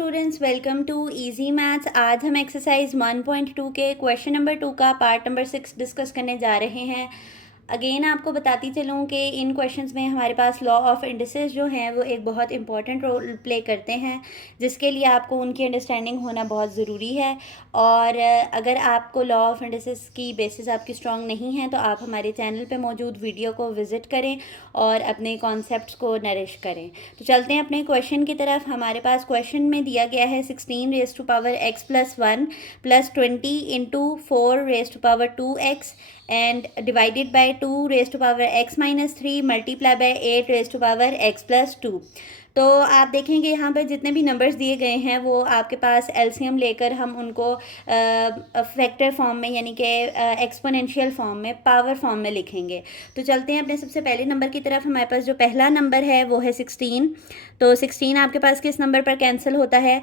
Students, welcome to Easy Maths. आज हम exercise 1.2 के क्वेश्चन नंबर 2 का पार्ट नंबर 6 डिस्कस करने जा रहे हैं। अगेन आपको बताती चलूँ कि इन क्वेश्चंस में हमारे पास लॉ ऑफ इंडिसेस जो हैं वो एक बहुत इंपॉर्टेंट रोल प्ले करते हैं, जिसके लिए आपको उनकी अंडरस्टैंडिंग होना बहुत ज़रूरी है। और अगर आपको लॉ ऑफ इंडिसेस की बेसिस आपकी स्ट्रॉन्ग नहीं है तो आप हमारे चैनल पे मौजूद वीडियो को विज़िट करें और अपने कॉन्सेप्ट्स को नरिश करें। तो चलते हैं अपने क्वेश्चन की तरफ। हमारे पास क्वेश्चन में दिया गया है 16 raise to power x plus 1 plus 20 into 4 raise to power 2x and divided by 2 raised to power x minus 3 multiply by 8 raised to power x plus 2। तो आप देखेंगे यहाँ पर जितने भी नंबर्स दिए गए हैं वो आपके पास एलसीएम लेकर हम उनको फैक्टर फॉर्म में यानी कि एक्सपोनेंशियल फॉर्म में, पावर फॉर्म में लिखेंगे। तो चलते हैं अपने सबसे पहले नंबर की तरफ। हमारे पास जो पहला नंबर है वो है 16। तो 16 आपके पास किस नंबर पर कैंसिल होता है?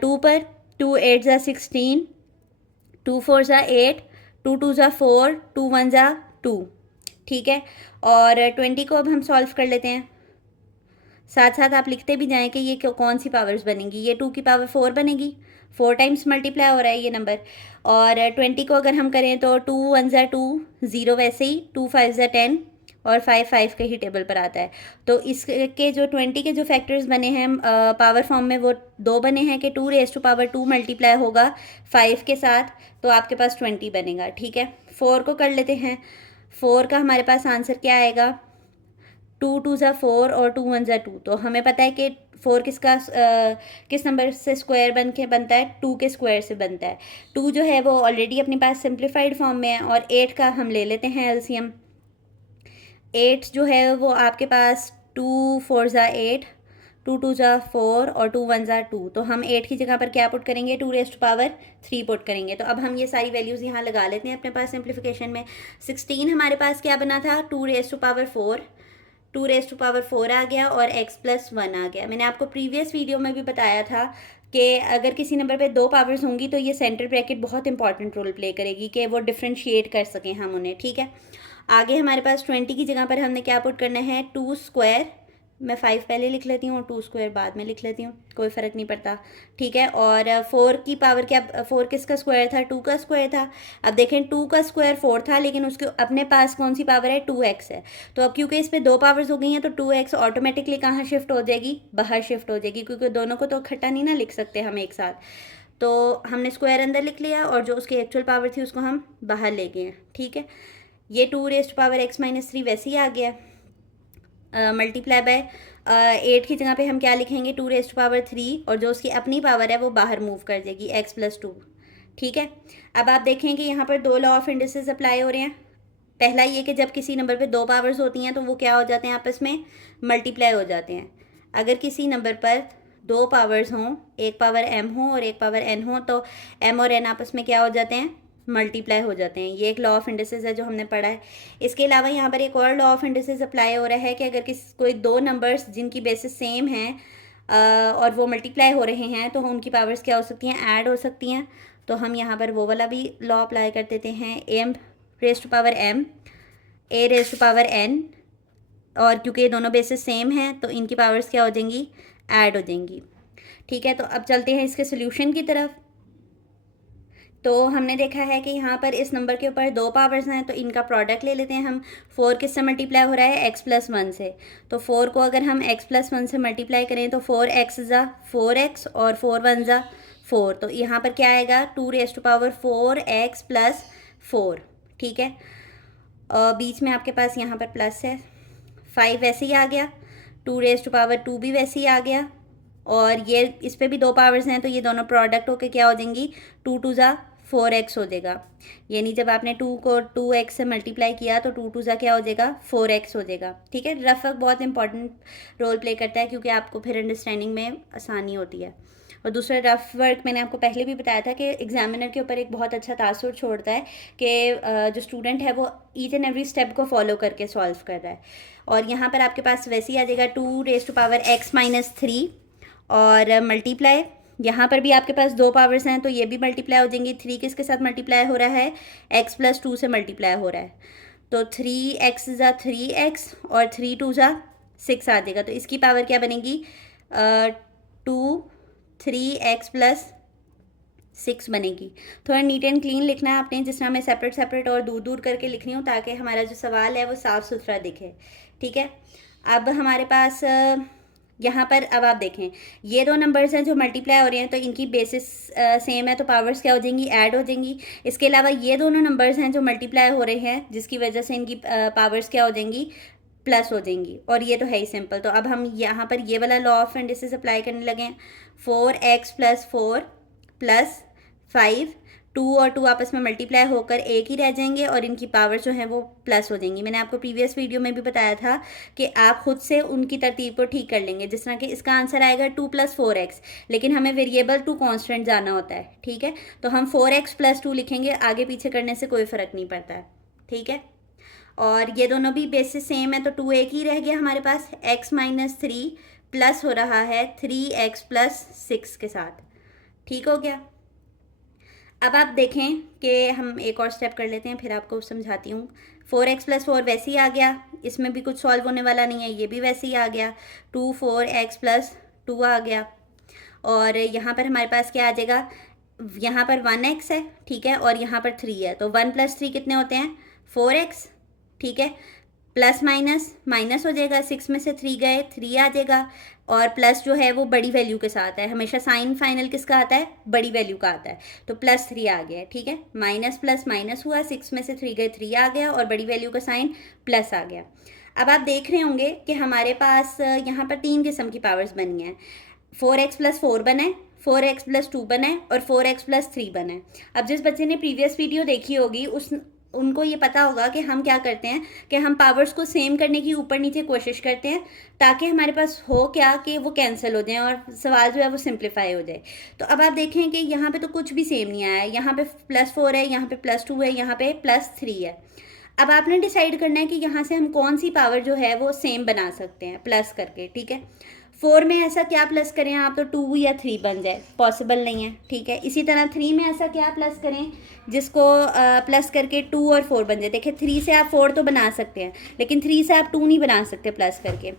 2 पर। 2 8 ज़ा 16, 2 4 ज़ा 8, 2 2 ज़ा 4, 2 1 ज़ा 2। ठीक है, और 20 को अब हम सॉल्व कर लेते हैं। साथ साथ आप लिखते भी जाएं कि ये कौन सी पावर्स बनेंगी। ये 2 की पावर 4 बनेगी, 4 टाइम्स मल्टीप्लाई हो रहा है ये नंबर। और 20 को अगर हम करें तो 2 1 ज़ा 2, 0 वैसे ही, 2 5 ज़ा 10 और 5 5 के ही टेबल पर आता है। तो इसके जो 20 के जो फैक्टर्स बने हैं पावर फॉर्म में वो दो बने हैं कि 2 रेज़ टू पावर 2 मल्टीप्लाई होगा 5 के साथ, तो आपके पास 20 बनेगा। ठीक है, 4 को कर लेते हैं। 4 का हमारे पास आंसर क्या आएगा? 2 2 ज़ा 4 और 2 1 ज़ा 2। तो हमें पता है कि 4 किस नंबर से स्क्वायर बनता है? 2 के स्क्वायर से बनता है। 2 जो है वो ऑलरेडी अपने पास सिंप्लीफाइड फॉर्म में है, और 8 का हम ले लेते हैं एलसीएम। 8 जो है वो आपके पास 2 4 ज़ा 8, 2 2 ज़ा 4 और 2 1 ज़ा 2। तो हम 8 की जगह पर क्या पुट करेंगे? 2 रेज़ टू पावर 3 पुट करेंगे। तो अब हम ये सारी वैल्यूज़ यहाँ लगा लेते हैं अपने पास सिंप्लीफिकेशन में। 16 हमारे पास क्या बना था? 2 raise to power 4, 2 raise to power 4 आ गया और x प्लस 1 आ गया। मैंने आपको प्रीवियस वीडियो में भी बताया था कि अगर किसी नंबर पे दो पावर्स होंगी तो ये सेंटर ब्रैकेट बहुत इंपॉर्टेंट रोल प्ले करेगी कि वो डिफ्रेंशिएट कर सकें हम उन्हें। ठीक है, आगे हमारे पास 20 की जगह पर हमने क्या पुट करना है? 2 स्क्वायर। मैं 5 पहले लिख लेती हूँ और 2 स्क्वायर बाद में लिख लेती हूँ, कोई फ़र्क नहीं पड़ता। ठीक है, और 4 की पावर क्या? 4 किसका स्क्वायर था? 2 का स्क्वायर था। अब देखें 2 का स्क्वायर 4 था, लेकिन उसके अपने पास कौन सी पावर है? 2x है। तो अब क्योंकि इस पर दो पावर्स हो गई हैं तो 2x ऑटोमेटिकली कहाँ शिफ्ट हो जाएगी? बाहर शिफ्ट हो जाएगी, क्योंकि दोनों को तो इकट्ठा नहीं ना लिख सकते हम एक साथ। तो हमने स्क्वायर अंदर लिख लिया और जो उसकी एक्चुअल पावर थी उसको हम बाहर ले गए हैं। ठीक है, ये 2 raise to power x minus 3 वैसे ही आ गया। मल्टीप्लाई बाय 8 की जगह पे हम क्या लिखेंगे? 2 रेज़ टू पावर 3, और जो उसकी अपनी पावर है वो बाहर मूव कर देगी, x प्लस 2। ठीक है, अब आप देखें कि यहाँ पर दो लॉ ऑफ इंडिसेस अप्लाई हो रहे हैं। पहला ये कि जब किसी नंबर पे दो पावर्स होती हैं तो वो क्या हो जाते हैं? आपस में मल्टीप्लाई हो जाते हैं। अगर किसी नंबर पर दो पावर्स हों, एक पावर m हो और एक पावर n हो, तो m और n आपस में क्या हो जाते हैं? मल्टीप्लाई हो जाते हैं। ये एक लॉ ऑफ इंडिसेस है जो हमने पढ़ा है। इसके अलावा यहाँ पर एक और लॉ ऑफ इंडिसेस अप्लाई हो रहा है कि अगर कोई दो नंबर्स जिनकी बेसिस सेम हैं और वो मल्टीप्लाई हो रहे हैं तो उनकी पावर्स क्या हो सकती हैं? ऐड हो सकती हैं। तो हम यहाँ पर वो वाला भी लॉ अप्लाई कर देते हैं, m raise to power m, a raise to power n, और क्योंकि ये दोनों बेसिस सेम हैं तो इनकी पावर्स क्या हो जाएंगी? ऐड हो जाएंगी। ठीक है, तो अब चलते हैं इसके सोल्यूशन की तरफ। तो हमने देखा है कि यहाँ पर इस नंबर के ऊपर दो पावर्स हैं तो इनका प्रोडक्ट ले लेते हैं हम। 4 किससे मल्टीप्लाई हो रहा है? x प्लस 1 से। तो 4 को अगर हम x प्लस 1 से मल्टीप्लाई करें तो 4x ज़ा 4x और 4 1 ज़ा 4। तो यहाँ पर क्या आएगा? 2 raise to power 4x plus 4। ठीक है, बीच में आपके पास यहाँ पर प्लस है। 5 वैसे ही आ गया, 2 रेज़ टू पावर 2 भी वैसे ही आ गया, और ये इस पर भी दो पावर्स हैं तो ये दोनों प्रोडक्ट होके क्या हो जाएंगी? 2 2 ज़ा 4x हो जाएगा। यानी जब आपने 2 को 2x से मल्टीप्लाई किया तो 2 2 ज़ा क्या हो जाएगा? 4x हो जाएगा। ठीक है, रफ वर्क बहुत इंपॉर्टेंट रोल प्ले करता है क्योंकि आपको फिर अंडरस्टैंडिंग में आसानी होती है। और दूसरा रफ वर्क मैंने आपको पहले भी बताया था कि एग्जामिनर के ऊपर एक बहुत अच्छा तासुर छोड़ता है कि जो स्टूडेंट है वो ईच एंड एवरी स्टेप को फॉलो करके सॉल्व कर रहा है। और यहाँ पर आपके पास वैसे ही आ जाएगा 2 raise to power x minus 3 और मल्टीप्लाई, यहाँ पर भी आपके पास दो पावर्स हैं तो ये भी मल्टीप्लाई हो जाएंगी। 3 किसके साथ मल्टीप्लाई हो रहा है? x प्लस 2 से मल्टीप्लाई हो रहा है। तो 3x ज़ा 3x और 3 2 ज़ा 6 आ जाएगा। तो इसकी पावर क्या बनेगी? 2 3x+6 बनेगी। थोड़ा नीट एंड क्लीन लिखना है आपने, जिस तरह मैं सेपरेट सेपरेट और दूर दूर करके लिख रही हूँ ताकि हमारा जो सवाल है वो साफ़ सुथरा दिखे। ठीक है, अब हमारे पास यहाँ पर अब आप देखें ये दो नंबर्स हैं जो मल्टीप्लाई हो रहे हैं, तो इनकी बेसिस सेम है तो पावर्स क्या हो जाएंगी, ऐड हो जाएंगी। इसके अलावा ये दोनों नंबर्स हैं जो मल्टीप्लाई हो रहे हैं जिसकी वजह से इनकी पावर्स क्या हो जाएंगी, प्लस हो जाएंगी। और ये तो है ही सिंपल। तो अब हम यहाँ पर ये वाला लॉ ऑफ इंडिसेस अप्लाई करने लगे हैं। 4x+4 + 5, 2 और 2 आपस में मल्टीप्लाई होकर एक ही रह जाएंगे और इनकी पावर जो है वो प्लस हो जाएंगी। मैंने आपको प्रीवियस वीडियो में भी बताया था कि आप खुद से उनकी तरतीब को ठीक कर लेंगे। जिस तरह कि इसका आंसर आएगा 2 + 4x, लेकिन हमें वेरिएबल टू कांस्टेंट जाना होता है। ठीक है, तो हम 4x+2 लिखेंगे, आगे पीछे करने से कोई फ़र्क नहीं पड़ता है। ठीक है, और ये दोनों भी बेसिस सेम है तो 2 एक ही रह गया हमारे पास। x - 3 प्लस हो रहा है 3x+6 के साथ। ठीक हो गया। अब आप देखें कि हम एक और स्टेप कर लेते हैं, फिर आपको समझाती हूँ। 4x+4 वैसे ही आ गया, इसमें भी कुछ सॉल्व होने वाला नहीं है, ये भी वैसे ही आ गया। 2 4x+2 आ गया। और यहाँ पर हमारे पास क्या आ जाएगा, यहाँ पर 1x है, ठीक है, और यहाँ पर 3 है, तो 1 + 3 कितने होते हैं, 4x। ठीक है, प्लस माइनस माइनस हो जाएगा, 6 में से 3 गए, 3 आ जाएगा। और प्लस जो है वो बड़ी वैल्यू के साथ है, हमेशा साइन फाइनल किसका आता है, बड़ी वैल्यू का आता है, तो +3 आ गया। ठीक है, माइनस प्लस माइनस हुआ, 6 में से 3 गए, 3 आ गया, और बड़ी वैल्यू का साइन प्लस आ गया। अब आप देख रहे होंगे कि हमारे पास यहाँ पर 3 किस्म की पावर्स बनी हैं। 4x+4 बना है, 4x+2 बना है, और 4x+3 बना है। अब जिस बच्चे ने प्रीवियस वीडियो देखी होगी उनको ये पता होगा कि हम क्या करते हैं कि हम पावर्स को सेम करने की ऊपर नीचे कोशिश करते हैं ताकि हमारे पास हो क्या कि वो कैंसिल हो जाए और सवाल जो है वो सिंप्लीफाई हो जाए। तो अब आप देखें कि यहाँ पे तो कुछ भी सेम नहीं आया है, यहाँ पे +4 है, यहाँ पे +2 है, यहाँ पे +3 है। अब आपने डिसाइड करना है कि यहाँ से हम कौन सी पावर जो है वो सेम बना सकते हैं प्लस करके। ठीक है, 4 में ऐसा क्या प्लस करें आप, तो 2 या 3 बन जाए, पॉसिबल नहीं है। ठीक है, इसी तरह 3 में ऐसा क्या प्लस करें जिसको प्लस करके 2 और 4 बन जाए। देखिए 3 से आप 4 तो बना सकते हैं, लेकिन 3 से आप 2 नहीं बना सकते प्लस करके।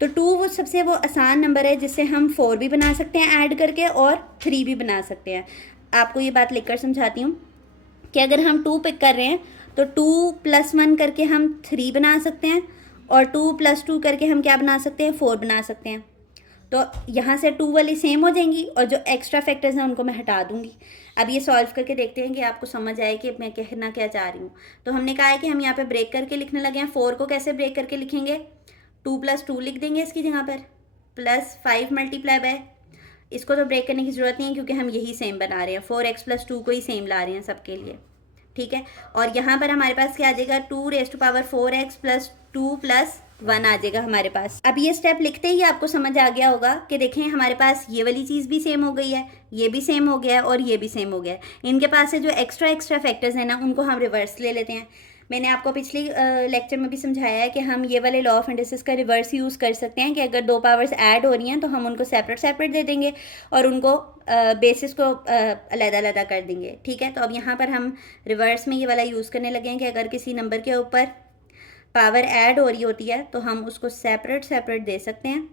तो 2 वो सबसे वो आसान नंबर है जिससे हम 4 भी बना सकते हैं ऐड करके और 3 भी बना सकते हैं। आपको ये बात लिखकर समझाती हूँ कि अगर हम 2 पिक कर रहे हैं तो 2 + 1 करके हम 3 बना सकते हैं, और 2 + 2 करके हम क्या बना सकते हैं, 4 बना सकते हैं। तो यहाँ से 2 वाली सेम हो जाएंगी और जो एक्स्ट्रा फैक्टर्स हैं उनको मैं हटा दूंगी। अब ये सॉल्व करके देखते हैं कि आपको समझ आए कि मैं कहना क्या चाह रही हूँ। तो हमने कहा है कि हम यहाँ पे ब्रेक करके लिखने लगे हैं। 4 को कैसे ब्रेक करके लिखेंगे, 2 + 2 लिख देंगे इसकी जगह पर, +5 × इसको तो ब्रेक करने की ज़रूरत नहीं है क्योंकि हम यही सेम बना रहे हैं, 4x+2 को ही सेम ला रहे हैं सबके लिए। ठीक है, और यहाँ पर हमारे पास क्या आ जाएगा, 2⁴4x+2 + 1 आ जाएगा हमारे पास। अब ये स्टेप लिखते ही आपको समझ आ गया होगा कि देखें हमारे पास ये वाली चीज़ भी सेम हो गई है, ये भी सेम हो गया है और ये भी सेम हो गया है। इनके पास से जो एक्स्ट्रा फैक्टर्स हैं ना उनको हम रिवर्स ले लेते हैं। मैंने आपको पिछली लेक्चर में भी समझाया है कि हम ये वाले लॉ ऑफ इंडिसेस का रिवर्स यूज़ कर सकते हैं कि अगर 2 पावर्स ऐड हो रही हैं तो हम उनको सेपरेट दे देंगे और उनको बेसिस को अलग कर देंगे। ठीक है, तो अब यहाँ पर हम रिवर्स में ये वाला यूज़ करने लगे हैं कि अगर किसी नंबर के ऊपर पावर ऐड हो रही होती है तो हम उसको सेपरेट दे सकते हैं,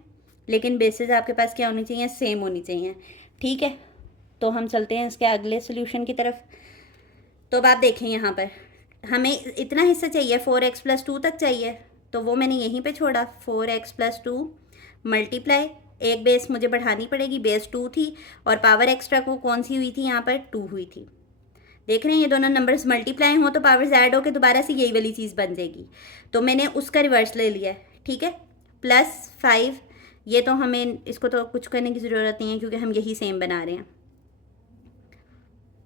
लेकिन बेसिस आपके पास क्या होनी चाहिए, सेम होनी चाहिए। ठीक है, तो हम चलते हैं इसके अगले सोल्यूशन की तरफ। तो अब आप देखें यहाँ पर हमें इतना हिस्सा चाहिए, 4x+2 तक चाहिए, तो वो मैंने यहीं पे छोड़ा। 4x+2 मल्टीप्लाई, एक बेस मुझे बढ़ानी पड़ेगी, बेस 2 थी और पावर एक्स्ट्रा को कौन सी हुई थी, यहाँ पर 2 हुई थी। देख रहे हैं ये दोनों नंबर्स मल्टीप्लाई हो तो पावर्स ऐड होकर दोबारा से यही वाली चीज़ बन जाएगी, तो मैंने उसका रिवर्स ले लिया है। ठीक है, +5, ये तो हमें इसको तो कुछ करने की ज़रूरत नहीं है क्योंकि हम यही सेम बना रहे हैं।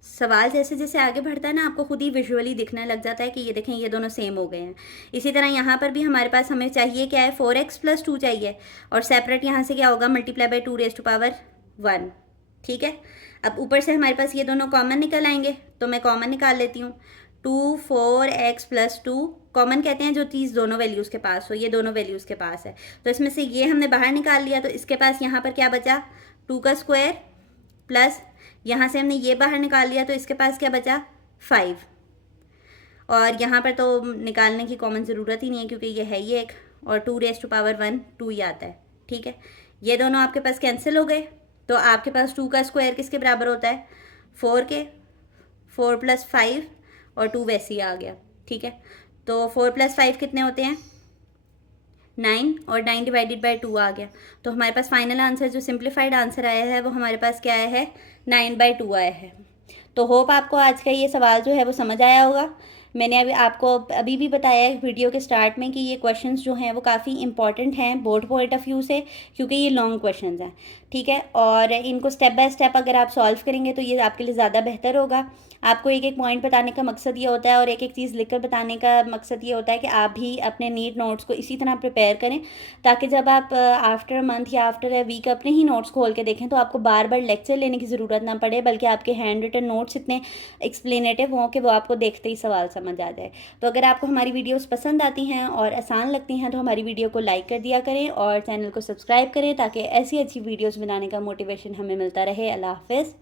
सवाल जैसे जैसे आगे बढ़ता है ना आपको खुद ही विजुअली दिखने लग जाता है कि ये देखें ये दोनों सेम हो गए हैं। इसी तरह यहाँ पर भी हमारे पास हमें चाहिए क्या है, 4x+2 चाहिए और सेपरेट यहाँ से क्या होगा, मल्टीप्लाई 2⁴1। ठीक है, अब ऊपर से हमारे पास ये दोनों कॉमन निकल आएंगे तो मैं कॉमन निकाल लेती हूँ। 2 4x+2 कॉमन कहते हैं जो चीज़ दोनों वैल्यूज़ के पास हो, ये दोनों वैल्यूज़ के पास है, तो इसमें से ये हमने बाहर निकाल लिया, तो इसके पास यहाँ पर क्या बचा, 2 का स्क्वायर प्लस यहाँ से हमने ये बाहर निकाल लिया तो इसके पास क्या बचा, 5। और यहाँ पर तो निकालने की कॉमन ज़रूरत ही नहीं है क्योंकि ये है ही एक, और 2⁴1 2 ही आता है। ठीक है, ये दोनों आपके पास कैंसिल हो गए। तो आपके पास 2 का स्क्वायर किसके बराबर होता है, 4 के, 4 + 5 और 2 वैसे ही आ गया, ठीक है। तो 4 + 5 कितने होते हैं, 9, और 9 डिवाइडेड बाई 2 आ गया। तो हमारे पास फाइनल आंसर जो सिंप्लीफाइड आंसर आया है वो हमारे पास क्या आया है, 9/2 आया है। तो होप आपको आज का ये सवाल जो है वो समझ आया होगा। मैंने अभी आपको अभी भी बताया है वीडियो के स्टार्ट में कि ये क्वेश्चंस जो हैं वो काफ़ी इंपॉर्टेंट हैं बोर्ड पॉइंट ऑफ व्यू से, क्योंकि ये लॉन्ग क्वेश्चंस हैं, ठीक है। और इनको स्टेप बाय स्टेप अगर आप सॉल्व करेंगे तो ये आपके लिए ज़्यादा बेहतर होगा। आपको एक एक पॉइंट बताने का मकसद ये होता है और एक एक चीज़ लिखकर बताने का मकसद ये होता है कि आप भी अपने नीट नोट्स को इसी तरह प्रिपेयर करें, ताकि जब आप आफ्टर मंथ या आफ्टर अ वीक अपने ही नोट्स खोल के देखें तो आपको बार बार लेक्चर लेने की ज़रूरत ना पड़े, बल्कि आपके हैंड रिटन नोट्स इतने एक्सप्लेनेटिव हों कि वो आपको देखते ही सवाल समझ आ जाए। तो अगर आपको हमारी वीडियोस पसंद आती हैं और आसान लगती हैं तो हमारी वीडियो को लाइक कर दिया करें और चैनल को सब्सक्राइब करें, ताकि ऐसी अच्छी वीडियोस बनाने का मोटिवेशन हमें मिलता रहे। अल्लाह हाफ़िज़।